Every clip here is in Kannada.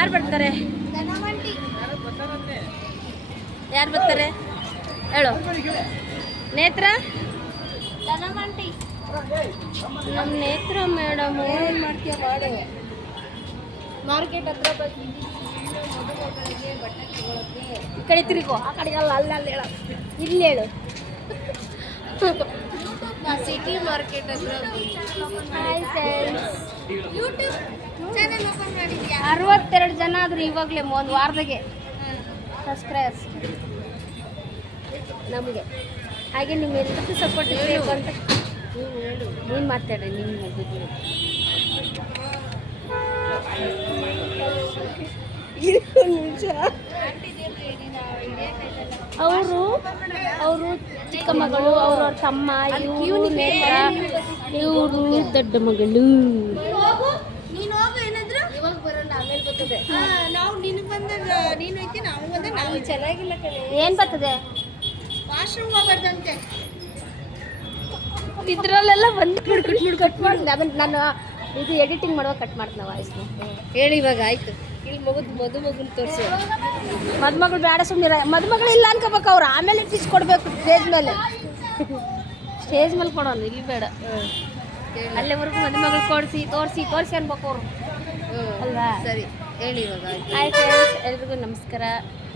ಯಾರು ಬರ್ತಾರೆ? ಯಾರು ಬರ್ತಾರೆ ಹೇಳು? ನೇತ್ರ, ನಮ್ಮ ನೇತ್ರ ಮೇಡಮ್ ಏನು ಮಾಡ್ತೀಯ ಮಾಡು. ಮಾರ್ಕೆಟ್ ಹತ್ರ ಬಂದಿದ್ದೀನಿ ಮದುಮಗಳಿಗೆ ಬಟ್ಟೆ ತಗೊಳಕ್ಕೆ. ಈ ಕಡೆ ತಿರುಗೋ, ಆ ಕಡೆಗಲ್ಲ, ಅಲ್ಲಿ ಹೇಳ, ಇಲ್ಲಿ ಹೇಳು. ಸಿಟಿ ಮಾರ್ಕೆಟ್ ಹತ್ರ. ಹಾಯ್ ಫ್ರೆಂಡ್ಸ್, 62 ಜನ ಆದರೂ ಇವಾಗಲೇ ಒಂದು ವಾರದಾಗೆ ಸಬ್ಸ್ಕ್ರೈಬರ್ಸ್ ನಮಗೆ. ಹಾಗೆ ನಿಮ್ಮೆಲ್ಲರಿಗೂ ಸಪೋರ್ಟ್ ಇರಬೇಕು ಅಂತ. ನೀನು ಮಾತಾಡ್ರಿ, ನೀನು ಮಗುದು. ಅವರು ಚಿಕ್ಕ ಮಗಳು, ಅವ್ರ ತಮ್ಮ, ಇವರು ದೊಡ್ಡ ಮಗಳು. ಇವಾಗ ಬರೋಣ, ಆಮೇಲೆ ಬರ್ತದೆ. ನಾವು ನಿನಗೆ ಬಂದಾಗ ನೀನು ಐತಿ, ನಾವು ಬಂದಾಗ ನಾವು ಚೆನ್ನಾಗಿಲ್ಲ ಕಣೆ. ಏನು ಬರ್ತದೆ? ವಾಶ್ರೂಮ್ ಹೋಗ್ಬಾರ್ದಂತೆ ಇದ್ರಲ್ಲೆಲ್ಲ ಬಂದು ಕಟ್ ಮಾಡಿ ಆಮೇಲೆ ನಾನು ಇದು ಎಡಿಟಿಂಗ್ ಮಾಡುವಾಗ ಕಟ್ ಮಾಡ್ತೀನಿ ವಾಯ್ಸ್ನ. ಹೇಳಿ ಇವಾಗ ಆಯ್ತು. ಇಲ್ಲಿ ಮದುಮಗನ ತೋರಿಸಿ. ಮದುಮಗಳು ಬೇಡ, ಸುಮ್ಮನೆ ಮದುಮಗಳು ಇಲ್ಲ ಅನ್ಕೋಬೇಕು ಅವ್ರು. ಆಮೇಲೆ ಫಿಶ್ ಕೊಡಬೇಕು ಸ್ಟೇಜ್ ಮೇಲೆ. ಸ್ಟೇಜ್ ಮೇಲೆ ಕೊಡೋಣ, ಇಲ್ಲಿ ಬೇಡ. ಅಲ್ಲಿವರೆಗೂ ಮದುಮಗಳು ತೋರಿಸಿ ಅನ್ಬೇಕು ಅವರು ಅಲ್ವಾ? ಸರಿ ಹೇಳಿ ಇವಾಗ. ಹಾಯ್ ಫ್ರೆಂಡ್ಸ್, ಎಲ್ರಿಗೂ ನಮಸ್ಕಾರ.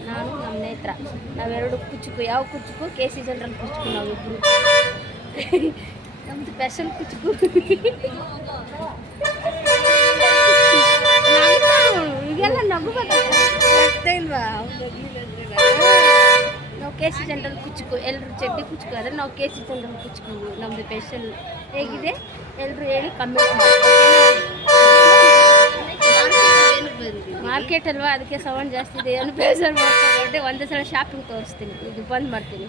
ನಾನು ನಮ್ಮ ನೇತ್ರ, ನಾವೆರಡು ಕುಚುಕು. ಯಾವ ಕುಚುಕು? KC ಜನರಲ್ ಕುಚುಕು ನಾವಿಬ್ಬರು. ನಮ್ಮದು ಸ್ಪೆಷಲ್ ಕುಚುಕು. ಈಗೆಲ್ಲ ನಗಬೇಕಾಗ್ತಾ ಇಲ್ವಾ? ನಾವು KC ಜನರಲ್ ಕುಚುಕು, ಎಲ್ಲರೂ ಚಡ್ಡಿ ಕುಚುಕು ಆದರೆ ನಾವು KC ಜನರಲ್ ಕುಚುಕು. ನಮ್ಮದು ಸ್ಪೆಷಲ್ ಹೇಗಿದೆ ಎಲ್ಲರೂ ಹೇಳಿ ಕಮೆಂಟ್ ಮಾಡಿ. ಮಾರ್ಕೆಟ್ ಅಲ್ವಾ, ಅದಕ್ಕೆ ಸೌಂಡ್ ಜಾಸ್ತಿ ಇದೆ. ಏನು ಬೇಜಾರು ಮಾಡ್ಕೊಂಡ್ರೆ ಒಂದೇ ಸಲ ಶಾಪಿಂಗ್ ತೋರಿಸ್ತೀನಿ, ಇದು ಬಂದ್ ಮಾಡ್ತೀನಿ.